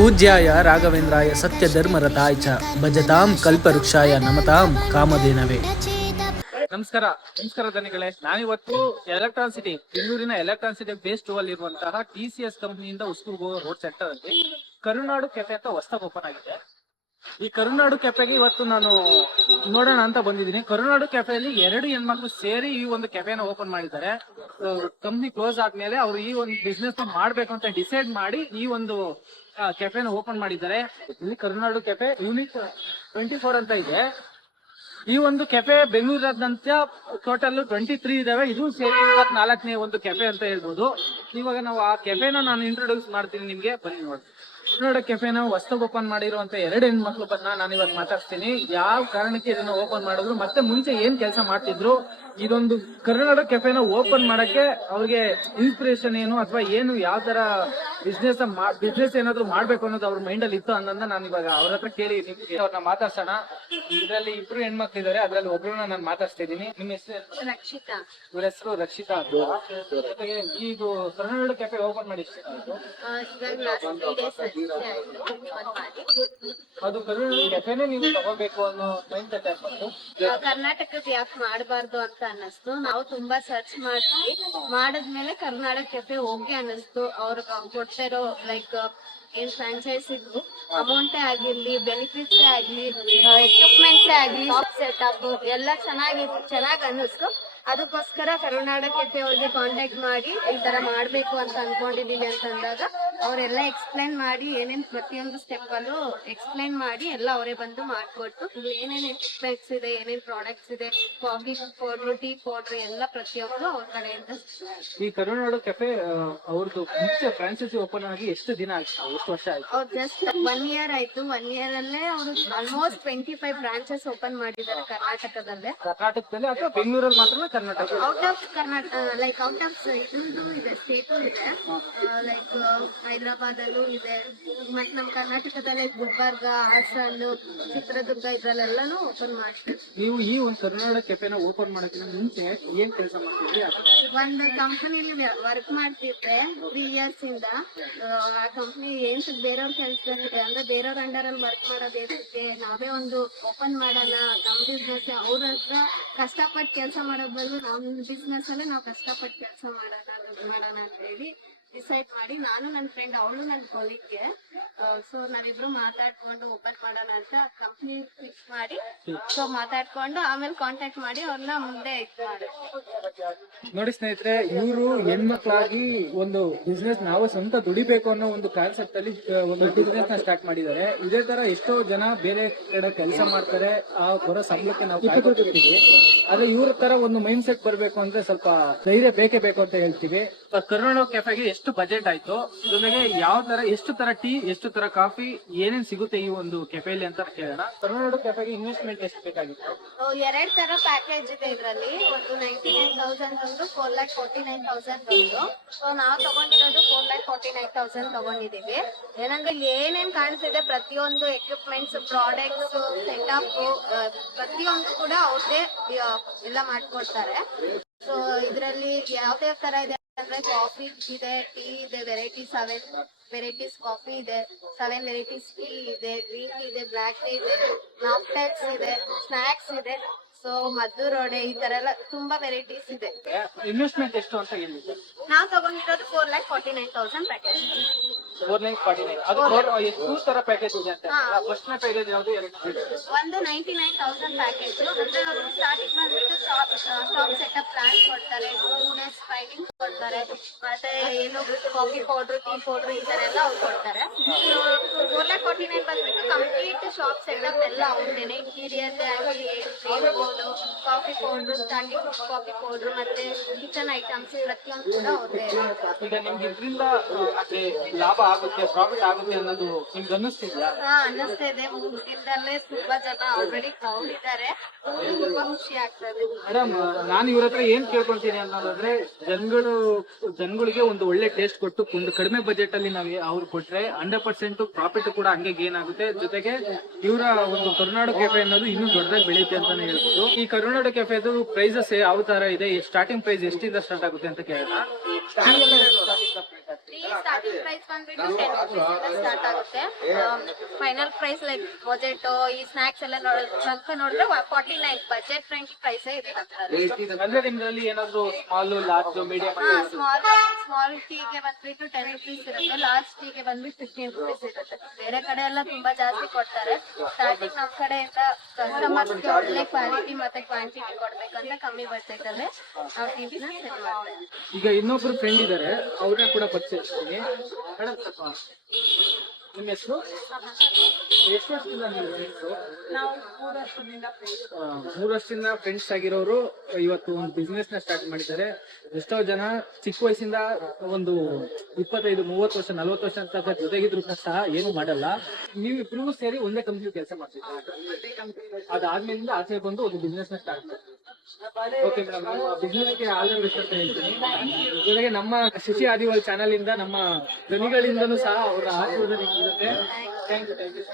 ಪೂಜ್ಯಾಯ ರಾಘವೇಂದ್ರಾಯ ಸತ್ಯ ಸತ್ಯಧರ್ಮರತಾಯ ಚ ಭಜತಾಂ ಕಲ್ಪವೃಕ್ಷಾಯ ನಮತಾಂ ಕಾಮಧೇನವೇ. ನಮಸ್ಕಾರ ನಮಸ್ಕಾರ ಧನಿಗಳೇ ನಾನಿವತ್ತು ಎಲೆಕ್ಟ್ರಾನ್ ಸಿಟಿ, ಬೆಂಗಳೂರಿನ ಎಲೆಕ್ಟ್ರಾನ್ ಸಿಟಿ ಬೇಸ್ ಟೂ ಅಲ್ಲಿ ಇರುವಂತಹ ಟಿ ಸಿ ಎಸ್ ಕಂಪನಿಯಿಂದ ಉಸ್ಕೂರ್ಗೋ ರೋಡ್ ಸೆಂಟರ್ ಅಲ್ಲಿ ಕರುನಾಡು ಕೆಫೆ ಅಂತ ಹೊಸದಾಗಿ ಓಪನ್ ಆಗಿದೆ. ಈ ಕರುನಾಡು ಕೆಫೆಗೆ ಇವತ್ತು ನಾನು ನೋಡೋಣ ಅಂತ ಬಂದಿದ್ದೀನಿ. ಕರುನಾಡು ಕೆಫೆಯಲ್ಲಿ ಎರಡು ಹೆಣ್ಮಕ್ಳು ಸೇರಿ ಈ ಒಂದು ಕೆಫೆನ ಓಪನ್ ಮಾಡಿದ್ದಾರೆ. ಕಂಪ್ನಿ ಕ್ಲೋಸ್ ಆದ್ಮೇಲೆ ಅವರು ಈ ಒಂದು ಬಿಸ್ನೆಸ್ ಮಾಡ್ಬೇಕು ಅಂತ ಡಿಸೈಡ್ ಮಾಡಿ ಈ ಒಂದು ಕೆಫೆನ ಓಪನ್ ಮಾಡಿದ್ದಾರೆ. ಇಲ್ಲಿ Karunadu cafe unit twenty four ಅಂತ ಇದೆ. ಈ ಒಂದು ಕೆಫೆ ಬೆಂಗಳೂರಾದ್ಯಂತ ಟೋಟಲ್ ಟ್ವೆಂಟಿ ತ್ರೀ ಇದಾವೆ. ಇದು ಸೇರಿ ನಾಲ್ಕನೇ ಒಂದು ಕೆಫೆ ಅಂತ ಹೇಳ್ಬೋದು. ಇವಾಗ ನಾವು ಆ ಕೆಫೆನ ನಾನು ಇಂಟ್ರೊಡ್ಯೂಸ್ ಮಾಡ್ತೀನಿ ನಿಮ್ಗೆ. ಬನ್ನಿ ನೋಡಿ ಕರ್ನಾಟಕ ಕೆಫೆನ ಹೊಸದಾಗಿ ಓಪನ್ ಮಾಡಿರುವಂತ ಎರಡು ಹೆಣ್ಮಕ್ಳು ಬಂದ ನಾನು ಇವತ್ತು ಮಾತಾಡ್ತೀನಿ. ಯಾವ ಕಾರಣಕ್ಕೆ ಇದನ್ನ ಓಪನ್ ಮಾಡಿದ್ರು, ಮತ್ತೆ ಮುಂಚೆ ಏನ್ ಕೆಲಸ ಮಾಡ್ತಿದ್ರು, ಇದೊಂದು ಕರ್ನಾಟಕ ಕೆಫೆನ ಓಪನ್ ಮಾಡಕ್ಕೆ ಅವ್ರಿಗೆ ಇನ್ಸ್ಪಿರೇಷನ್ ಏನು, ಅಥವಾ ಏನು ಯಾವ ತರ ಬಿಸ್ನೆಸ್ ಬಿಸ್ನೆಸ್ ಏನಾದ್ರು ಮಾಡ್ಬೇಕು ಅನ್ನೋದು ಅವ್ರ ಮೈಂಡ್ ಅಲ್ಲಿ ಇತ್ತು ಅನ್ನೋದನ್ನ ನಾನು ಇವಾಗ ಅವ್ರ ಹತ್ರ ಕೇಳಿ ನಿಮ್ಗೆ ಅವ್ರನ್ನ ಮಾತಾಡ್ಸೋಣ. ಇದರಲ್ಲಿ ಇಬ್ರು ಹೆಣ್ಮಕ್ಳು ಇದಾರೆ ಅದ್ರಲ್ಲಿ ಒಬ್ರನ್ನ ನಾನು ಮಾತಾಡ್ಸ್ತಾ ಇದ್ದೀನಿ. ನಿಮ್ಮ ಹೆಸರು ರಕ್ಷಿತಾ. ಇವ್ರ ಹೆಸರು ರಕ್ಷಿತಾ ಅಂತ. ಜೊತೆಗೆ ಇದು ಕರ್ನಾಟಕ ಕೆಫೆ ಓಪನ್ ಮಾಡಿ ಅದು ಕರ್ನಾಟಕ ಕೆಫೆನೆ ನೀವು ತಗೋಬೇಕು ಅನ್ನೋ ಮೈಂಡ್ ಸೆಟ್ ಆಗ್ಬಾರ್ದು ಆ, ಕರ್ನಾಟಕದ ಯಾಕೆ ಮಾಡಬಾರ್ದು ಅಂತ ಅನ್ನಿಸ್ತು. ನಾವು ತುಂಬಾ ಸರ್ಚ್ ಮಾಡಿದ್ವಿ ಮಾಡಿದ್ಮೇಲೆ ಕರ್ನಾಟಕ ಕೆಫೆ ಹೋಗಿ ಅನ್ನಿಸ್ತು. ಅವ್ರು ಇರೋ ಲೈಕ್ ಏನ್ ಫ್ರಾಂಚೈಸ್ ಇದ್ವು ಅಮೌಂಟೇ ಆಗಿರ್ಲಿ ಬೆನಿಫಿಟ್ಸ್ ಆಗ್ಲಿ ಎಕ್ವಿಪ್ಮೆಂಟ್ಸ್ ಆಗ್ಲಿ ಸೆಟಪ್ ಎಲ್ಲ ಚೆನ್ನಾಗಿ ಚೆನ್ನಾಗಿ ಅನ್ನಿಸ್ತು. ಅದಕ್ಕೋಸ್ಕರ ಕರ್ನಾಟಕ ಅವ್ರಿಗೆ ಕಾಂಟ್ಯಾಕ್ಟ್ ಮಾಡಿ ಈ ತರ ಮಾಡ್ಬೇಕು ಅಂತ ಅನ್ಕೊಂಡಿದೀನಿ ಅಂತ ಅಂದಾಗ ಅವರೆಲ್ಲ ಎಕ್ಸ್ಪ್ಲೈನ್ ಮಾಡಿ ಏನೇನ್ ಪ್ರತಿಯೊಂದು ಸ್ಟೆಪ್ ಅಲ್ಲೂ ಎಕ್ಸ್ಪ್ಲೈನ್ ಮಾಡಿ ಎಲ್ಲ ಅವರೇ ಬಂದು ಮಾಡ್ಕೊಟ್ಟು ಏನೇನ್ ಎಕ್ಸ್ಪೆಕ್ಟ್ಸ್ ಇದೆ ಏನೇನ್ ಪ್ರಾಡಕ್ಟ್ಸ್ ಇದೆ ಕಾಫಿ ಪೌಡ್ರು ಟೀ ಪೌಡ್ರು ಎಲ್ಲ ಪ್ರತಿಯೊಂದು ಅವ್ರ ಕಡೆಯಿಂದ ಈ ಕರುನಾಡು ಕೆಫೆ ಅವ್ರದ್ದು ಮುಂಚೆ ಫ್ರಾಂಚೈಸಿ ಓಪನ್ ಆಗಿ ಎಷ್ಟು ದಿನ ಆಯ್ತು? ಎಷ್ಟು ವರ್ಷ ಆಯ್ತು? ಅವ್ರು ಜಸ್ಟ್ ಒನ್ ಇಯರ್ ಆಯ್ತು. ಒನ್ ಇಯರ್ ಅಲ್ಲೇ ಅವರು almost twenty five branches open ಮಾಡಿದ್ದಾರೆ ಕರ್ನಾಟಕದಲ್ಲೇ. ಕರ್ನಾಟಕದಲ್ಲಿ ಅಥವಾ ಬೆಂಗಳೂರಲ್ಲಿ ಮಾತ್ರ Karnataka out of Karnataka like out of ಇದೊಂದು ಇದೆ ಸ್ಟೇಟು ಇದೆ. ಲೈಕ್ ಹೈದರಾಬಾದ್ ಅಲ್ಲೂ ಇದೆ. ಮತ್ತೆ ನಮ್ಮ ಕರ್ನಾಟಕದಲ್ಲೇ ಗುಲ್ಬರ್ಗ ಹಾಸನ್ ಚಿತ್ರದುರ್ಗ ಇದ್ರಲ್ಲೆಲ್ಲಾನು ಓಪನ್ ಮಾಡ್ತೀವಿ ನೀವು ಈ ಒಂದು ಕರ್ನಾಟಕ ಕೆಫೆನ ಓಪನ್ ಮಾಡೋಕ್ಕಿಂತ ಮುಂಚೆ ಏನ್ ಕೆಲಸ ಮಾಡ್ತಿದ್ರಿ? ಒಂದು ಕಂಪನಿಲಿ ವರ್ಕ್ ಮಾಡ್ತಿದ್ದೆ ತ್ರೀ ಇಯರ್ಸ್ ಇಂದ. ಆ ಕಂಪನಿ ಏನ್ ಬೇರೆಯವ್ರ ಕೆಲಸ ಅಂದ್ರೆ ಬೇರೆಯವ್ರ ಅಂಡರ್ ಅಲ್ಲಿ ವರ್ಕ್ ಮಾಡೋದೇನಿದೆ ನಾವೇ ಒಂದು ಓಪನ್ ಮಾಡೋಣ ನಮ್ ಬಿಸ್ನೆಸ್ ಅವ್ರ ಹತ್ರ ಕಷ್ಟಪಟ್ಟು ಕೆಲಸ ಮಾಡೋದ್ ಬದಲು ನಮ್ ಬಿಸ್ನೆಸ್ ಅಲ್ಲೇ ನಾವು ಕಷ್ಟಪಟ್ಟು ಕೆಲಸ ಮಾಡೋಣ ಮಾಡೋಣ ಅಂತ ಹೇಳಿ ಡಿಸೈಡ್ ಮಾಡಿ ನಾನು ನನ್ನ ಫ್ರೆಂಡ್ ಅವಳು ನನ್ನ ಕೊಲಿಗೆ ಸೊ ನಾವಿಬ್ರು ಮಾತಾಡ್ಕೊಂಡು ಓಪನ್ ಮಾಡೋಣ ಅಂತ ಕಂಪ್ನಿ ಫಿಕ್ಸ್ ಮಾಡಿ ಸೊ ಮಾತಾಡ್ಕೊಂಡು ಆಮೇಲೆ ಕಾಂಟ್ಯಾಕ್ಟ್ ಮಾಡಿ ಅವ್ರನ್ನ ಮುಂದೆ ಇದು ನೋಡಿ ಸ್ನೇಹಿತರೆ ಇವರು ಹೆಣ್ಮಕ್ಳಾಗಿ ಒಂದು ಬಿಸ್ನೆಸ್ ನಾವು ಸ್ವಂತ ದುಡಿಬೇಕು ಅನ್ನೋ ಒಂದು ಕಾನ್ಸೆಪ್ಟ್ ಅಲ್ಲಿ ಒಂದು ಬಿಸ್ನೆಸ್ನ ಸ್ಟಾರ್ಟ್ ಮಾಡಿದ್ದಾರೆ. ಇದೇ ತರ ಎಷ್ಟೋ ಜನ ಬೇರೆ ಕಡೆ ಕೆಲಸ ಮಾಡ್ತಾರೆ ಆ ಬರೋ ಸಂಬಳಕ್ಕೆ ನಾವು ಕಾಯ್ಕೊತಿರ್ತೀವಿ ಆದ್ರೆ ಇವ್ರ ತರ ಒಂದು ಮೈಂಡ್ ಸೆಟ್ ಬರ್ಬೇಕು ಅಂದ್ರೆ ಸ್ವಲ್ಪ ಧೈರ್ಯ ಬೇಕೇ ಬೇಕು ಅಂತ ಹೇಳ್ತೀವಿ. ಕರ್ನಾಟಕ ಕೆಫೆಗೆ ಎಷ್ಟು ಬಜೆಟ್ ಆಯ್ತು, ಜೊತೆಗೆ ಯಾವ ತರ, ಎಷ್ಟು ತರ ಟೀ, ಎಷ್ಟು ತರ ಕಾಫಿ, ಏನೇನ್ ಸಿಗುತ್ತೆ ಈ ಒಂದು ಕೆಫೆಲಿ ಅಂತ ಕೇಳೋಣ. ತಮಿಳುನಾಡು ಕೆಫೆಗೆ ಇನ್ವೆಸ್ಟ್ಮೆಂಟ್ ಎಷ್ಟು ಬೇಕಾಗಿತ್ತು? ಎರಡ್ ತರ ಪ್ಯಾಕೇಜ್ ಇದೆ ಇದರಲ್ಲಿ. ಒಂದು ನೈನ್ಟಿ ನೈನ್ ತೌಸಂಡ್ ಒಂದು four lakh forty nine thousand ಒಂದು. ಸೊ ನಾವು ತಗೊಂಡಿರೋದು four lakh forty nine thousand ತಗೊಂಡಿದೀವಿ ಏನಂದ್ರೆ ಏನೇನ್ ಕಾಣಿಸ್ತಿದೆ ಪ್ರತಿಯೊಂದು ಎಕ್ವಿಪ್ಮೆಂಟ್ಸ್ ಪ್ರಾಡಕ್ಟ್ಸ್ ಸೆಟಪ್ ಪ್ರತಿಯೊಂದು ಕೂಡ ಅವ್ರದೇ ಎಲ್ಲ ಮಾಡ್ಕೊಡ್ತಾರೆ. ಸೊ ಇದರಲ್ಲಿ ಯಾವ್ದ್ಯಾವ ತರ ಇದೆ ಅಂದ್ರೆ ಕಾಫಿ ಇದೆ ಟೀ ಇದೆ ವೆರೈಟಿ ಸೆವೆನ್ ವೆರೈಟೀಸ್ ಕಾಫಿ ಇದೆ ಸೆವೆನ್ ವೆರೈಟೀಸ್ ಟೀ ಇದೆ ಗ್ರೀನ್ ಟೀ ಇದೆ ಬ್ಲಾಕ್ ಟೀ ಇದೆ ನಾಪ್ಟೆಕ್ಸ್ ಇದೆ ಸ್ನಾಕ್ಸ್ ಇದೆ ಸೊ ಮದ್ದು ರೋಡೆ ಈ ತರ ಎಲ್ಲ ತುಂಬಾ ವೆರೈಟೀಸ್ ಇದೆ ಇನ್ವೆಸ್ಟ್ಮೆಂಟ್ ಎಷ್ಟು ಅಂತ ಹೇಳಿದ್ರು ನಾವು ತಗೊಂಡಿರೋದು four lakh forty nine thousand package four nine forty nine ಅದು ಟೂ ತರ ಪ್ಯಾಕೇಜ್ ಇದೆ ಅಂತ. ಫಸ್ಟ್ನೇ ಪ್ಯಾಕೇಜ್ ಯಾವುದು ಒಂದು ನೈಂಟಿ ನೈನ್ ತೌಸಂಡ್ ಪ್ಯಾಕೇಜ್ ಅಂದ್ರೆ ಸ್ಟಾರ್ಟಿಂಗ್ ಬಂದ್ಬಿಟ್ಟು ಸ್ಟಾಪ್ ಶಾಪ್ ಸೆಟಪ್ ಪ್ಲಾನ್ ಕೊಡ್ತಾರೆ. ಟೂ ಡೇಸ್ ಟ್ರೈನಿಂಗ್ ಕೊಡ್ತಾರೆ. ಮತ್ತೆ ಏನು ಕಾಫಿ ಪೌಡ್ರು ಟೀ ಪೌಡ್ರ್ ಈ ತರ ಎಲ್ಲ ಅವ್ರು ಕೊಡ್ತಾರೆ. ಫೋರ್ ಲ್ಯಾಕ್ ಫಾರ್ಟಿ ನೈನ್ ಬಂದ್ಬಿಟ್ಟು ಕಂಪ್ಲೀಟ್ ಶಾಪ್ ಸೆಟಪ್ ಎಲ್ಲ ಅವ್ರದ್ದೇನೆ. Interior board coffee powder starting coffee powder ಮತ್ತೆ ಕಿಚನ್ ಐಟಮ್ಸ್ ಪ್ರತಿಯೊಂದು ಕೂಡ ಅವ್ರದ್ದೇ. ಈಗ ನಿಮ್ಗೆ ಇದರಿಂದ ಲಾಭ ಆಗುತ್ತೆ ಪ್ರಾಫಿಟ್ ಆಗುತ್ತೆ ಅನ್ನೋದು ನಿಮ್ಗೆ ಅನ್ನಿಸ್ತಿದ್ಯಾ? ಹಾ ಅನ್ನಿಸ್ತಾ ಇದೆ ತುಂಬಾ ಜನ ಆಲ್ರೆಡಿ ಇದ್ದಾರೆ ತುಂಬಾ ಖುಷಿ ಆಗ್ತದೆ ಮೇಡಮ್ ನಾನು ಇವ್ರ ಹತ್ರ ಏನ್ ಕೇಳ್ಕೊಂತೀನಿ ಅನ್ನೋದಾದ್ರೆ ಜನಗಳು ಜನಗಳಿಗೆ ಒಂದು ಒಳ್ಳೆ ಟೇಸ್ಟ್ ಕೊಟ್ಟು ಒಂದು ಕಡಿಮೆ ಬಜೆಟ್ ಅಲ್ಲಿ ನಾವು ಅವ್ರು ಕೊಟ್ರೆ ಹಂಡ್ರೆಡ್ ಪರ್ಸೆಂಟ್ ಪ್ರಾಫಿಟ್ ಕೂಡ ಹಂಗೆ ಗೇನ್ ಆಗುತ್ತೆ. ಜೊತೆಗೆ ಇವರ ಒಂದು ಕರುನಾಡು ಕೆಫೆ ಅನ್ನೋದು ಇನ್ನೂ ದೊಡ್ಡದಾಗಿ ಬೆಳೆಯುತ್ತೆ ಅಂತಾನೆ ಹೇಳ್ಬೋದು. ಈ ಕರುನಾಡು ಕೆಫೆದು ಪ್ರೈಸಸ್ ಯಾವ ತರ ಇದೆ ಸ್ಟಾರ್ಟಿಂಗ್ ಪ್ರೈಸ್ ಎಷ್ಟಿಂದ ಸ್ಟಾರ್ಟ್ ಆಗುತ್ತೆ ಅಂತ ಕೇಳೋಣ. ಸ್ಟಾರ್ಟಿಂಗ್ ಪ್ರೈಸ್ ಬಂದ್ಬಿಟ್ಟು ಟೆನ್ ರುಪೀಸ್ ಸ್ಟಾರ್ಟ್ ಆಗುತ್ತೆ. ಫೈನಲ್ ಪ್ರೈಸ್ ಲೈಕ್ ಬಜೆಟ್ ಈ ಸ್ನಾಕ್ಸ್ ಎಲ್ಲ ನೋಡಿದ್ರೆ ನೋಡಿದ್ರೆ forty nine budget friendly price ಇರುತ್ತೆ ಅಂದ್ರೆ ನಿಮ್ದ್ರಲ್ಲಿ ಏನಾದ್ರು ಸ್ಮಾಲ್ ಲಾರ್ಜ್ ಮೀಡಿಯಂ ಹಾ ಸ್ಮಾಲ್ ಸ್ಮಾಲ್ ಟೀಗೆ ಬಂದ್ಬಿಟ್ಟು ಟೆನ್ ರುಪೀಸ್ ಇರುತ್ತೆ ಲಾರ್ಜ್ ಟೀಗೆ ಬಂದ್ಬಿಟ್ಟು ಫಿಫ್ಟೀನ್ ರುಪೀಸ್ ಇರುತ್ತೆ. ಬೇರೆ ಕಡೆ ಎಲ್ಲ ತುಂಬಾ ಜಾಸ್ತಿ ಕೊಡ್ತಾರೆ. ಸ್ಟಾರ್ಟಿಂಗ್ ನಮ್ ಕಡೆಯಿಂದ ಕಸ್ಟಮರ್ಸ್ಗೆ ಒಳ್ಳೆ ಕ್ವಾಲಿಟಿ ಮತ್ತೆ ಕ್ವಾಂಟಿಟಿ ಕೊಡ್ಬೇಕಂದ್ರೆ ಕಮ್ಮಿ ಬಜೆಟ್ ಅಲ್ಲಿ ನಾವು ಟಿವಿನ ಸೆಲ್ ಮಾಡ್ತೇವೆ. ಈಗ ಇನ್ನೊಬ್ರು ಫ್ರೆಂಡ್ ಇದ್ದಾರೆ ಅವ್ರನ್ನ ಕೂಡ ಪರಿಚಯಿಸ್ತೀನಿ. ನಿಮ್ಮ ಹೆಸರು? ಎಷ್ಟು ವರ್ಷದಿಂದ ನೀವು ಫ್ರೆಂಡ್ಸು ನಾವು ಮೂರು ವರ್ಷದಿಂದ ಮೂರು ವರ್ಷದಿಂದ ಫ್ರೆಂಡ್ಸ್ ಆಗಿರೋರು ಇವತ್ತು ಒಂದು ಬಿಸ್ನೆಸ್ನ ಸ್ಟಾರ್ಟ್ ಮಾಡಿದ್ದಾರೆ. ಎಷ್ಟೋ ಜನ ಚಿಕ್ಕ ವಯಸ್ಸಿಂದ ಒಂದು ಇಪ್ಪತ್ತೈದು ಮೂವತ್ತು ವರ್ಷ ನಲ್ವತ್ತು ವರ್ಷ ಅಂತ ಜೊತೆಗಿದ್ರು ಸಹ ಏನು ಮಾಡಲ್ಲ. ನೀವಿಬ್ರು ಸೇರಿ ಒಂದೇ ಕಂಪ್ನಿ ಕೆಲಸ ಮಾಡ್ತಿದ್ದೀರಾ? ಅದಾದ್ಮೇಲಿಂದ ಆಚೆ ಬಂದು ಒಂದು ಬಿಸ್ನೆಸ್ನ ಸ್ಟಾರ್ಟ್ ಮಾಡ್ತೀವಿ ಓಕೆ ಮೇಡಮ್ ಬಿಸ್ನೆಸ್ಗೆ ಆಲ್ ಬೆಸ್ಟ್ ಅಂತ ಹೇಳ್ತೀನಿ ಜೊತೆಗೆ ನಮ್ಮ ಶಶಿ ಆದಿವಾಲ್ ಚಾನಲ್ ಇಂದ ನಮ್ಮ ಧ್ವನಿಗಳಿಂದನೂ ಸಹ ಅವರ ಆಶೀರ್ವಾದ ನಿಮ್ಗೆ ಇರುತ್ತೆ. Thank you thank you